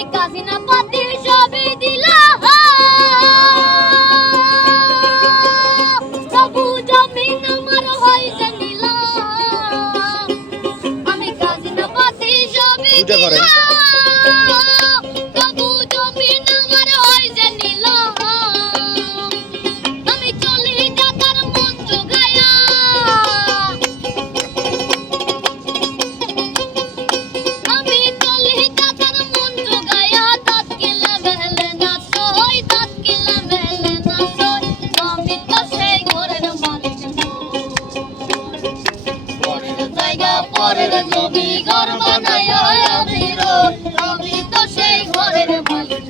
শেখ হাসিনা পাতি সবই দিল। প্রভু জমিন আমার হয়েছে নীলা আমি কাজিনা পাতি সবই দিলাম জায়গা পরের জমি ঘর বানায় আমি আমি তো সেই ঘরের মালিক।